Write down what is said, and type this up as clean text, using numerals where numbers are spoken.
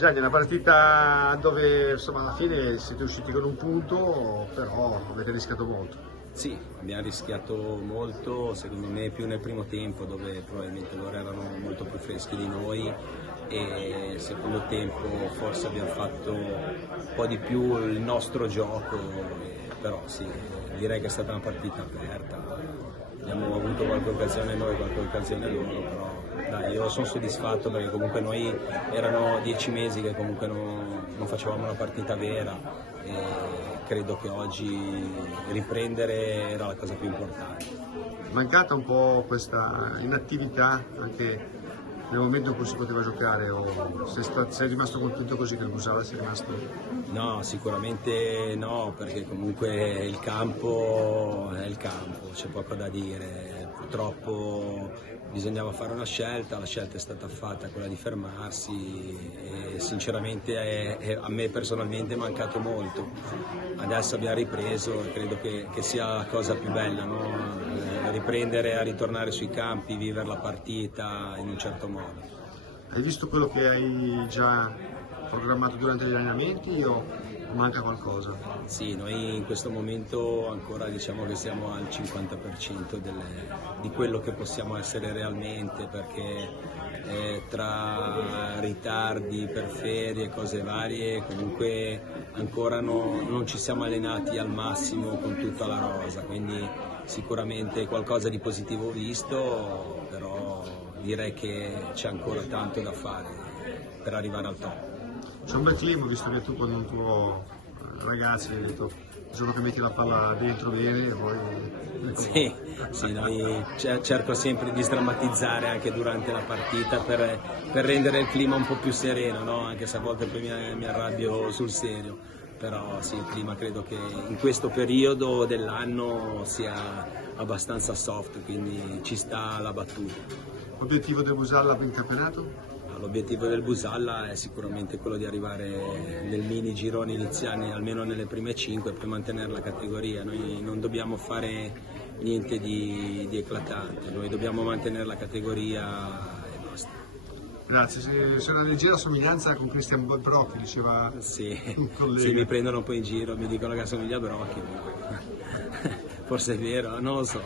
Gianni, una partita dove insomma alla fine siete usciti con un punto, però avete rischiato molto. Sì, abbiamo rischiato molto, secondo me più nel primo tempo dove probabilmente loro erano molto più freschi di noi e secondo tempo forse abbiamo fatto un po' di più il nostro gioco, però sì, direi che è stata una partita aperta, abbiamo avuto qualche occasione noi, qualche occasione loro, però dai, io sono soddisfatto perché comunque noi erano 10 mesi che comunque non facevamo una partita vera e credo che oggi riprendere era la cosa più importante. Mancata un po' questa inattività anche nel momento in cui si poteva giocare o sei rimasto contento così che il Busala sia rimasto? No, sicuramente no, perché comunque il campo è il campo, c'è poco da dire. Purtroppo bisognava fare una scelta, la scelta è stata fatta, quella di fermarsi e sinceramente a me personalmente è mancato molto. Adesso abbiamo ripreso e credo che sia la cosa più bella, no? Riprendere a ritornare sui campi, vivere la partita in un certo modo. Hai visto quello che hai già programmato durante gli allenamenti o manca qualcosa? Sì, noi in questo momento ancora diciamo che siamo al 50% di quello che possiamo essere realmente, perché tra ritardi per ferie e cose varie comunque ancora non ci siamo allenati al massimo con tutta la rosa, quindi sicuramente qualcosa di positivo ho visto, però direi che c'è ancora tanto da fare per arrivare al top. C'è un bel clima, visto che tu con un tuo ragazzo hai detto il giorno che metti la palla dentro bene e poi... Sì, noi cerco sempre di sdrammatizzare anche durante la partita per rendere il clima un po' più sereno, no? Anche se a volte poi mi arrabbio sul serio, però sì, il clima credo che in questo periodo dell'anno sia abbastanza soft, quindi ci sta la battuta. Obiettivo del Busalla per il campionato? L'obiettivo del Busalla è sicuramente quello di arrivare nel mini girone iniziale, almeno nelle prime 5, per mantenere la categoria. Noi non dobbiamo fare niente di eclatante, noi dobbiamo mantenere la categoria e basta. Grazie, c'è una leggera somiglianza con Cristian Brocchi, diceva Sì, un collega. sì, mi prendono un po' in giro, mi dicono che assomiglia a Brocchi, forse è vero, non lo so.